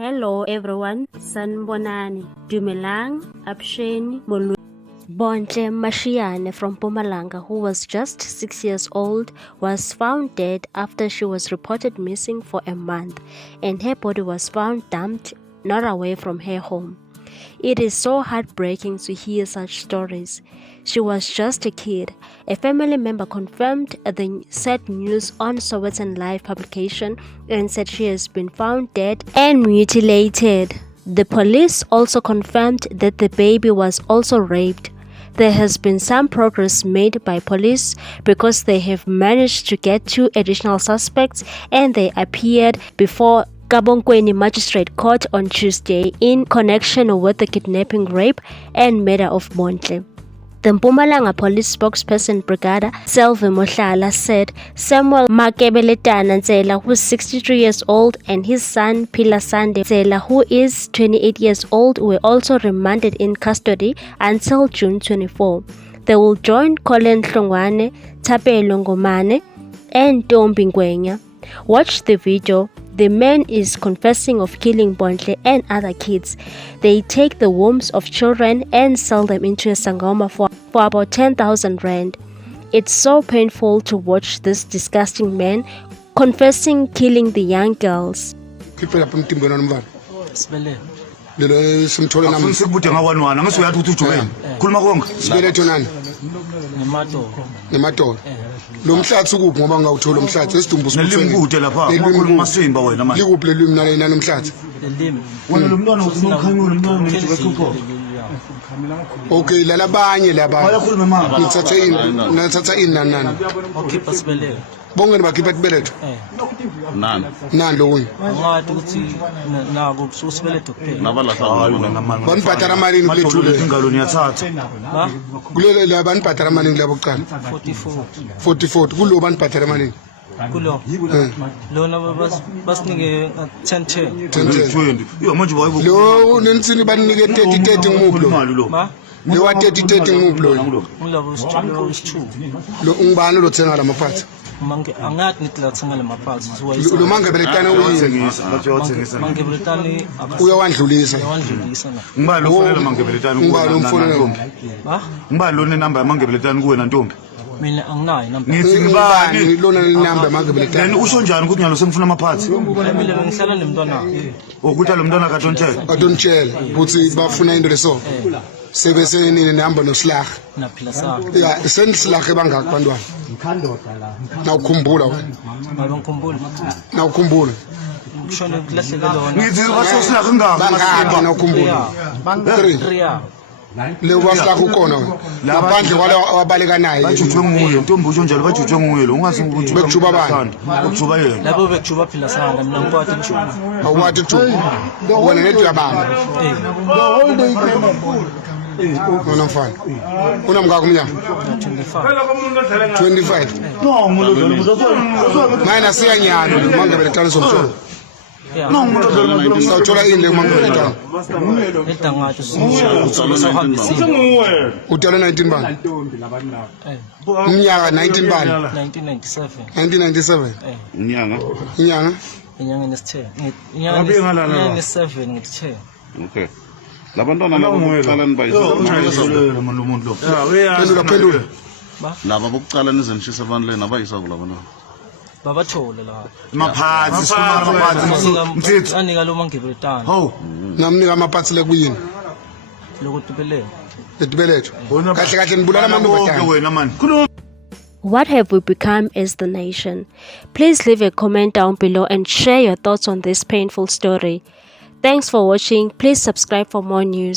Hello everyone, Sanbonani, Dumelang, Absheni, Molu. Bonhle Mashiyane from Mpumalanga, who was just 6 years old, was found dead after she was reported missing for a month, and her body was found dumped not away from her home. It is so heartbreaking to hear such stories. She was just a kid. A family member confirmed the sad news on Sowetan Live publication and said she has been found dead and mutilated. The police also confirmed that the baby was also raped. There has been some progress made by police because they have managed to get 2 additional suspects and they appeared before Kabongweni Magistrate Court on Tuesday in connection with the kidnapping, rape and murder of Bonhle. The Mpumalanga police spokesperson Brigadier Selve Mohlala said Samuel Makebeletana Ntsela, who is 63 years old, and his son Phila Sande Ntsela, who is 28 years old, were also remanded in custody until June 24. They will join Colin Hlongwane, Thapelo Ngomane, and Ntombi Ngwenya. Watch the video. The man is confessing of killing Bonhle and other kids. They take the wombs of children and sell them into a sangoma for about 10,000 rand. It's so painful to watch this disgusting man confessing killing the young girls. Lo mhlathi ukuphi ngoba ngawuthola lo mhlathi esidumbu sibuthene lapha ukukhuluma masimba wena manje likuphi lelimi nalo mhlathi lelimi wena lo mntwana uzokhanyula umntwana ngicupho okay lalabanye laba bayakhuluma mama nithatha inani okhipha sibelelo bonke bakhipha sibeletho nani lo wena ngathi ukuthi nako usibeletho kuphela nabalahla banibhatala malini kulethule ingalo niyathatha ha kulele labani bhatala malini labo kuqala 44 kulo banibhatala malini kulo lona basinike 10 yo manje bayibo lo nensini banike 30 ngumuphi lo le wa 30 ngumuphi lo ngilabo isithu lo ungibani lo thenga lamaphathi mange angathi nithi la thenga lamaphathi lo mange beletana uyathengisa mange beletani uyawandlulisa ngibani lo ufonela mange beletani ngibani lo mfonela ha ngibani lo nenamba mange beletani kuwe na ntombi mina anginayo inamba ngithi ngibani lona inamba mange beletani usho njani ukuthi nyalo sengifuna amaphathi mina bengihlala nemntwana ukuthi lo mntwana kaDontshela ukuthi bafuna into leso sebese nini namba noSilaha naphila sakho ya senisilaha bangaki bantwana nawukhumbula wena nawukhumbula kushone kulahleke lona ngithi basho Silaha ngingaki nawukhumbula bangaki le waSilaha ukona wena laphandle kwala wabaleka naye bajujwe nguye ntombi usho njalo bajujwe nguye lo ungazi ukuthi bekujuba bani bekujuba yena labo bekujuba phila sanga mina ngikwathi kujuba awuwathi kujuba wena nethu yabanga the whole day Una mfana. Una mngaka umnyaka? 25. No, umuntu mina siyanyana manje beletana somtsholo. No, umuntu sawuthola ini manje beletana. Edangathi sohambisa. Uthola 19 bani? Umnyaka 19 bani? 1997. Inyanga? Inyanga nesithe. Inyanga nes7 ngithe. Okay. Labantwana labo bokucala nibayisa phendula laba bokucala nizenishisa abantu lena bayisa kulabantwana babathole la maphathi mthetho anika lo mangebeletana ho namnika amaphathi le kuyini lokutibeleto kahle kahle nibulala amantombazana wena manje. What have we become as the nation? Please leave a comment down below and share your thoughts on this painful story. Thanks for watching. Please subscribe for more news.